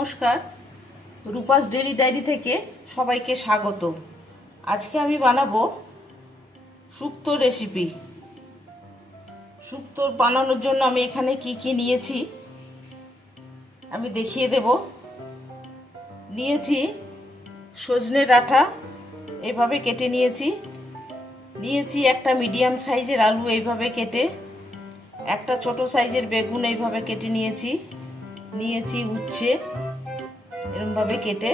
নমস্কার, Rupa's daily diary থেকে সবাইকে স্বাগত। আজকে আমি বানাবো শুক্তো রেসিপি। শুক্তো বানানোর জন্য আমি এখানে কি কি নিয়েছি আমি দেখিয়ে দেব। নিয়েছি সজনে ডাঁটা, এইভাবে কেটে নিয়েছি একটা মিডিয়াম সাইজের আলু এইভাবে কেটে, একটা ছোট সাইজের বেগুন এইভাবে কেটে নিয়েছি উচ্ছে এরকমভাবে কেটে,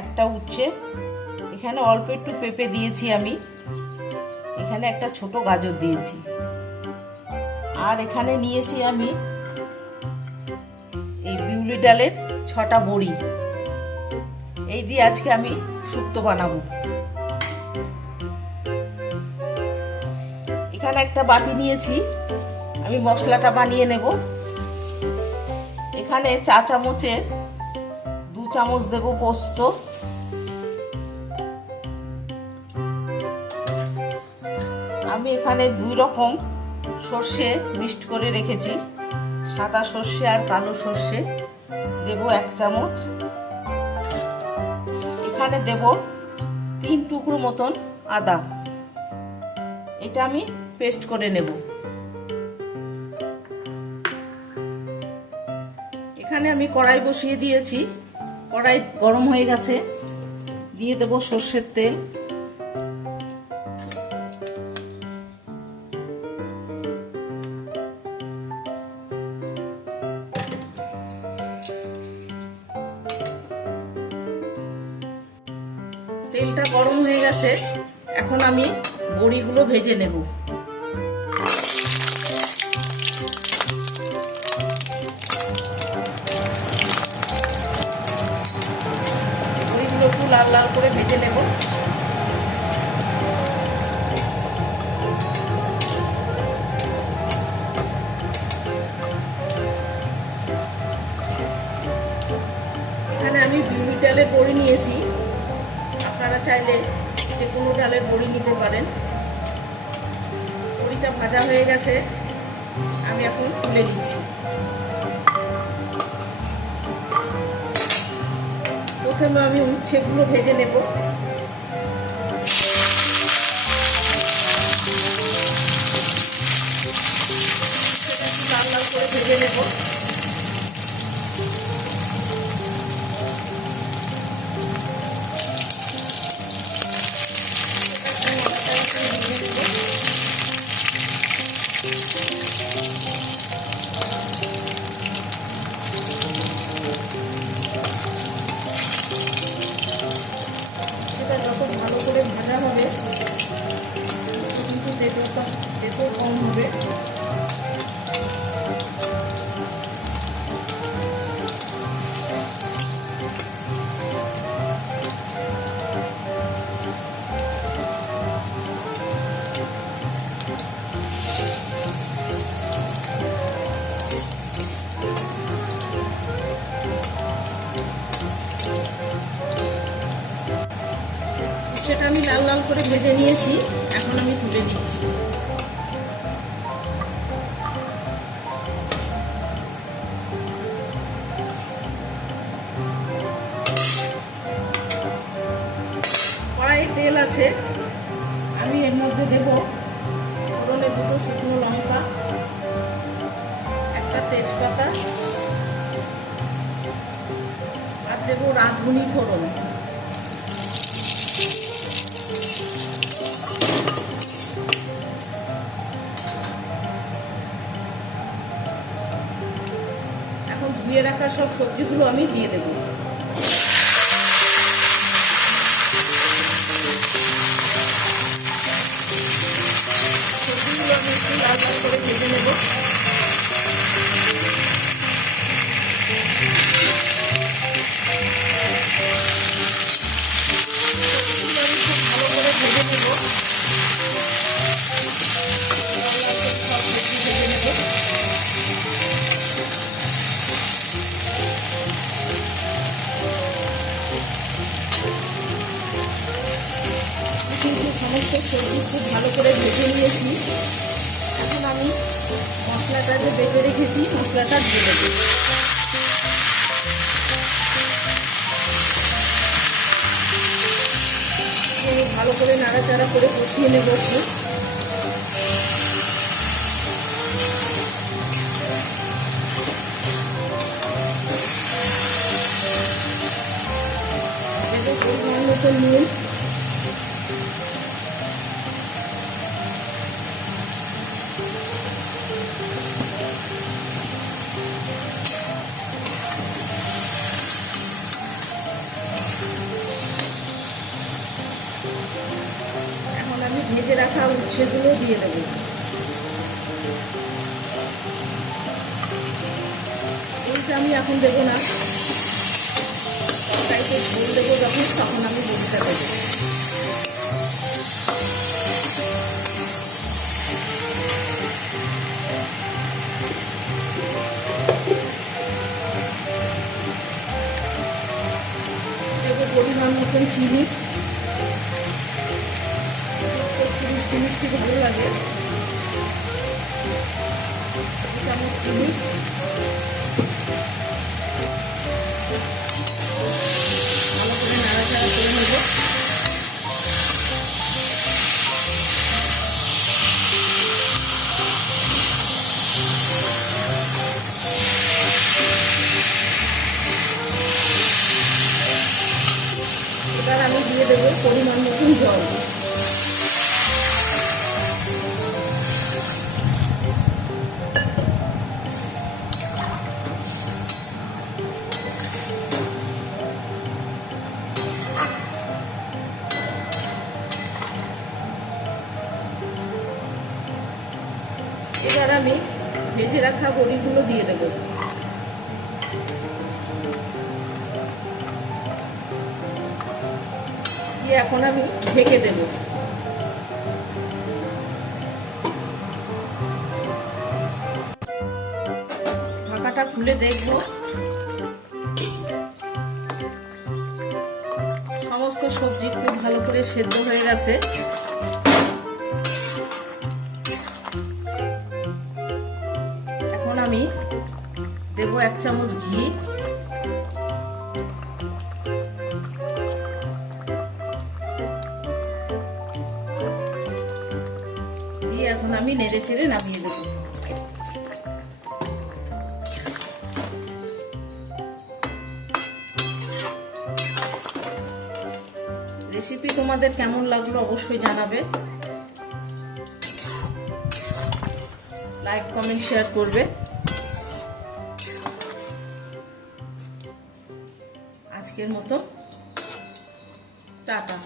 একটা উচ্ছে, এখানে অল্প একটু পেঁপে দিয়েছি, আমি এখানে একটা ছোট গাজর দিয়েছি, আর এখানে নিয়েছি আমি এই বিউলি ডালের 6টা বড়ি। এই দিয়ে আজকে আমি শুক্তো বানাবো। এখানে একটা বাটি নিয়েছি, আমি মশলাটা বানিয়ে নেব। এখানে চা চামচের 2 চামচ দেব পোস্ত, আমি এখানে 2 রকম সর্ষে মিক্সড করে রেখেছি, সাদা সর্ষে আর কালো সর্ষে দেব 1 চামচ। এখানে দেব 3 টুকরো মতন আদা, এটা আমি পেস্ট করে নেব। এখানে আমি কড়াই বসিয়ে দিয়েছি, কড়াই গরম হয়ে গেছে, দিয়ে দেব সর্ষের তেল। তেলটা গরম হয়ে গেছে, এখন আমি বড়িগুলো ভেজে নেব। বড়িগুলো একটু লাল লাল করে ভেজে নেব। এখানে আমি বিউলি ডালের বড়ি নিয়েছি, আপনারা চাইলে যে কোনো ডালের বড়ি নিতে পারেন। বড়িটা ভাজা হয়ে গেছে, আমি এখন তুলে দিচ্ছি। প্রথমে আমি উচ্ছেগুলো ভেজে নেব। লাল লাল করে ভেজে নেব। যত ভালো করে ভাজা হবে কিন্তু তেতো কম হবে। সেটা আমি লাল লাল করে ভেজে নিয়েছি, এখন আমি তুলে নিচ্ছি। কড়াইয়ে তেল আছে, আমি এর মধ্যে দেব ফোড়নে 2টো শুকনো লঙ্কা, একটা তেজপাতা, আর দেব রাঁধুনি ফোড়ন। এখন ধুয়ে রাখা সব সবজিগুলো আমি দিয়ে দেব। সবজিগুলো আমি একটু লাল লাল করে ভেজে নেব। সবজিগুলো আমি খুব ভালো করে ভেজে নেব। সব সবজি ভেজে নেব। কিন্তু সমস্ত সবজি খুব ভালো করে ভেজে নিয়েছি, এখন আমি মশলাটা যে বেটে রেখেছি মশলাটা দিয়ে দেবো। করে নাড়াচাড়া করে কষিয়ে নেব একটু। দেবো পরিমাণ মতো নুন, আমি ভেজে রাখা উচ্ছেগুলো দিয়ে দেবো। এইটা আমি এখন দেবো না, তরকারিতে ঝোল দেবো যখন, তখন আমি বড়িটা দেবো। দেবো পরিমাণ মতন চিনি, মিষ্টি ভালো লাগে, চামচ চিনি, ভালো করে নাড়াচাড়া করে নেব। এবার আমি দিয়ে দেবো পরিমাণ মতন জল। এবার আমি ভেজে রাখা বড়িগুলো দিয়ে দেব। দিয়ে এখন আমি ঢেকে দেব। ঢাকাটা খুলে দেখব সমস্ত সবজি খুব ভালো করে সেদ্ধ হয়ে গেছে। এখন আমি দেব 1 চামচ ঘি, দিয়ে এখন আমি নেড়ে চেড়ে নামিয়ে দেব। রেসিপি তোমাদের কেমন লাগলো অবশ্যই জানাবে, লাইক কমেন্ট শেয়ার করবে। আজকের মতো টাটা।